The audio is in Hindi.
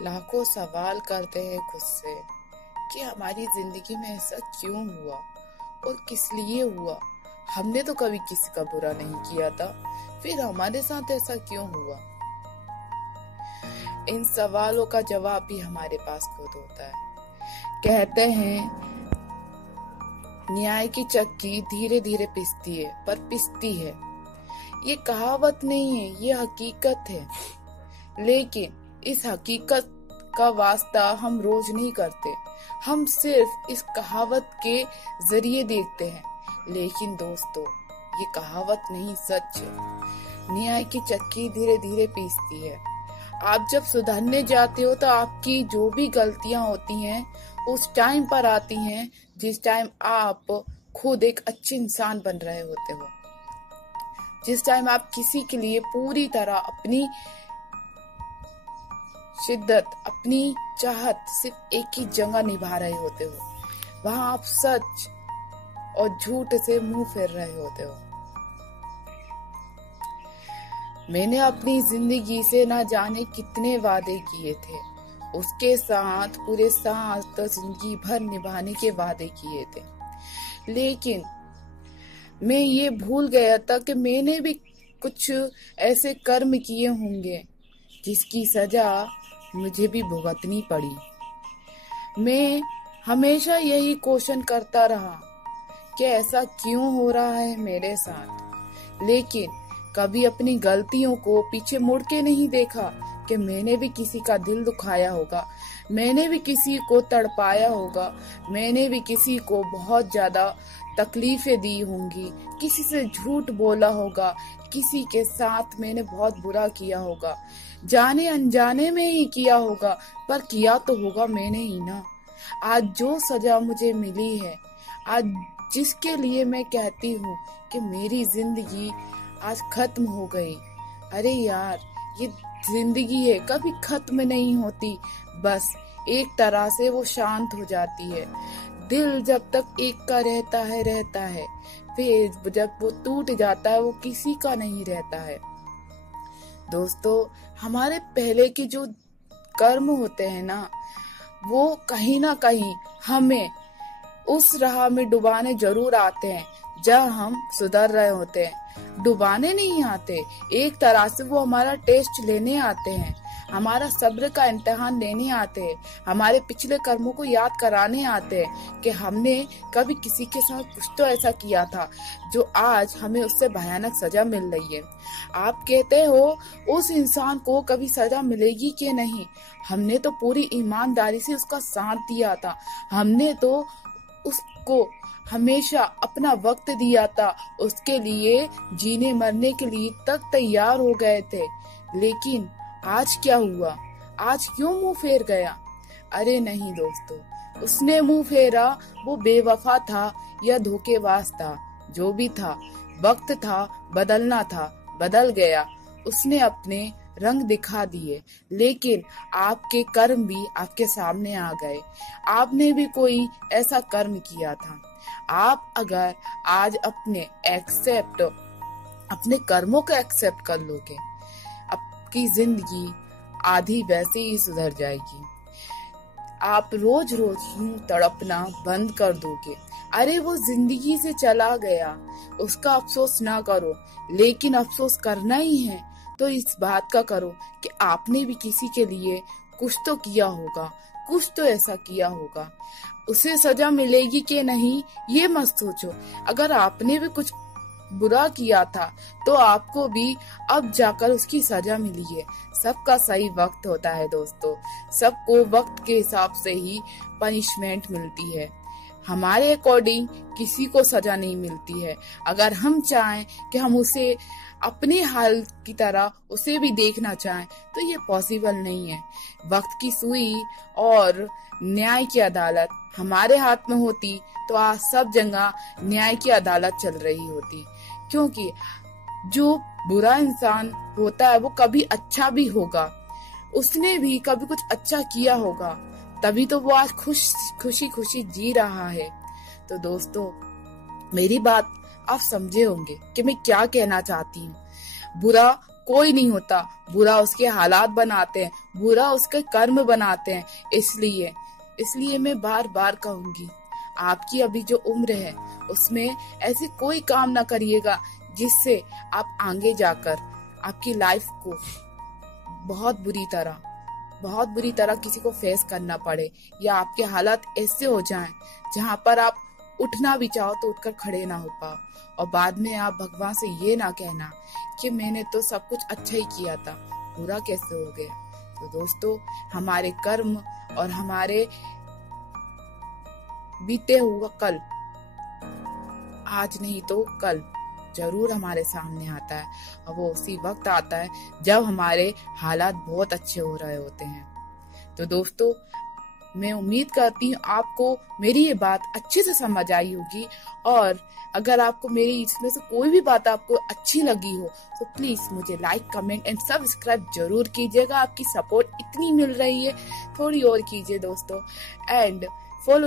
लाखों सवाल करते हैं खुद से कि हमारी जिंदगी में ऐसा क्यों हुआ और किस लिए हुआ। हमने तो कभी किसी का बुरा नहीं किया था, फिर हमारे साथ ऐसा क्यों हुआ। इन सवालों का जवाब भी हमारे पास खुद होता है। कहते हैं न्याय की चक्की धीरे धीरे पिसती है, पर पिसती है। ये कहावत नहीं है, ये हकीकत है। लेकिन इस हकीकत का वास्ता हम रोज नहीं करते, हम सिर्फ इस कहावत के जरिए देखते हैं। लेकिन दोस्तों, ये कहावत नहीं, सच है। न्याय की चक्की धीरे धीरे पीसती है। आप जब सुधरने जाते हो तो आपकी जो भी गलतियां होती हैं उस टाइम पर आती हैं जिस टाइम आप खुद एक अच्छे इंसान बन रहे होते हो, जिस टाइम आप किसी के लिए पूरी तरह अपनी शिद्दत, अपनी चाहत सिर्फ एक ही जगह निभा रहे होते हो। वहां आप सच और झूठ से मुंह फेर रहे होते हो। मैंने अपनी जिंदगी से ना जाने कितने वादे किए थे, उसके साथ पूरे साथ तो जिंदगी भर निभाने के वादे किए थे। लेकिन मैं ये भूल गया था कि मैंने भी कुछ ऐसे कर्म किए होंगे जिसकी सजा मुझे भी भुगतनी पड़ी। मैं हमेशा यही क्वेश्चन करता रहा कि ऐसा क्यों हो रहा है मेरे साथ, लेकिन कभी अपनी गलतियों को पीछे मुड़ के नहीं देखा कि मैंने भी किसी का दिल दुखाया होगा, मैंने भी किसी को तड़पाया होगा, मैंने भी किसी को बहुत ज्यादा तकलीफें दी होंगी, किसी से झूठ बोला होगा, किसी के साथ मैंने बहुत बुरा किया होगा, जाने अनजाने में ही किया होगा, पर किया तो होगा मैंने ही ना। आज जो सजा मुझे मिली है, आज जिसके लिए मैं कहती हूँ कि मेरी जिंदगी आज खत्म हो गई। अरे यार, ये जिंदगी है, कभी खत्म नहीं होती, बस एक तरह से वो शांत हो जाती है। दिल जब तक एक का रहता है, फिर जब वो टूट जाता है वो किसी का नहीं रहता है। दोस्तों, हमारे पहले के जो कर्म होते हैं ना, वो कहीं ना कहीं हमें उस राह में डुबाने जरूर आते हैं जब हम सुधर रहे होते हैं। डुबाने नहीं आते, एक तरह से वो हमारा टेस्ट लेने आते हैं, हमारा सब्र का इम्तिहान लेने आते हैं, हमारे पिछले कर्मों को याद कराने आते हैं कि हमने कभी किसी के साथ कुछ तो ऐसा किया था जो आज हमें उससे भयानक सजा मिल रही है। आप कहते हो उस इंसान को कभी सजा मिलेगी कि नहीं, हमने तो पूरी ईमानदारी से उसका साथ दिया था, हमने तो उसको हमेशा अपना वक्त दिया था, उसके लिए जीने मरने के लिए तक तैयार हो गए थे। लेकिन आज क्या हुआ, आज क्यों मुंह फेर गया? अरे नहीं दोस्तों, उसने मुंह फेरा वो बेवफा था या धोखेबाज था, जो भी था, वक्त था, बदलना था, बदल गया, उसने अपने रंग दिखा दिए। लेकिन आपके कर्म भी आपके सामने आ गए, आपने भी कोई ऐसा कर्म किया था। आप अगर आज अपने कर्मों को एक्सेप्ट कर लोगे, आपकी जिंदगी आधी वैसे ही सुधर जाएगी। आप रोज रोज यूं तड़पना बंद कर दोगे। अरे वो जिंदगी से चला गया, उसका अफसोस ना करो, लेकिन अफसोस करना ही है तो इस बात का करो कि आपने भी किसी के लिए कुछ तो किया होगा, कुछ तो ऐसा किया होगा। उसे सजा मिलेगी कि नहीं ये मत सोचो। अगर आपने भी कुछ बुरा किया था तो आपको भी अब जाकर उसकी सजा मिली है। सबका सही वक्त होता है दोस्तों, सबको वक्त के हिसाब से ही पनिशमेंट मिलती है। हमारे अकॉर्डिंग किसी को सजा नहीं मिलती है। अगर हम चाहें कि हम उसे अपने हाल की तरह उसे भी देखना चाहें तो ये पॉसिबल नहीं है। वक्त की सुई और न्याय की अदालत हमारे हाथ में होती तो आज सब जगह न्याय की अदालत चल रही होती, क्योंकि जो बुरा इंसान होता है वो कभी अच्छा भी होगा, उसने भी कभी कुछ अच्छा किया होगा, तभी तो वो आज खुशी खुशी जी रहा है। तो दोस्तों, मेरी बात आप समझे होंगे कि मैं क्या कहना चाहती हूँ। बुरा कोई नहीं होता, बुरा उसके हालात बनाते हैं, बुरा उसके कर्म बनाते हैं। इसलिए मैं बार बार कहूंगी, आपकी अभी जो उम्र है उसमें ऐसे कोई काम ना करिएगा जिससे आप आगे जाकर आपकी लाइफ को बहुत बुरी तरह किसी को फेस करना पड़े, या आपके हालात ऐसे हो जाएं जहां पर आप उठना भी चाहो तो उठकर खड़े ना हो पाओ, और बाद में आप भगवान से ये ना कहना कि मैंने तो सब कुछ अच्छा ही किया था, बुरा कैसे हो गया। तो दोस्तों, हमारे कर्म और हमारे बीते हुआ कल आज नहीं तो कल जरूर हमारे सामने आता है, और वो उसी वक्त आता है जब हमारे हालात बहुत अच्छे हो रहे होते हैं। तो दोस्तों, मैं उम्मीद करती हूँ आपको मेरी ये बात अच्छे से समझ आई होगी, और अगर आपको मेरी इसमें से कोई भी बात आपको अच्छी लगी हो तो प्लीज मुझे लाइक, कमेंट एंड सब्सक्राइब जरूर कीजिएगा। आपकी सपोर्ट इतनी मिल रही है, थोड़ी और कीजिए दोस्तों, एंड फॉलो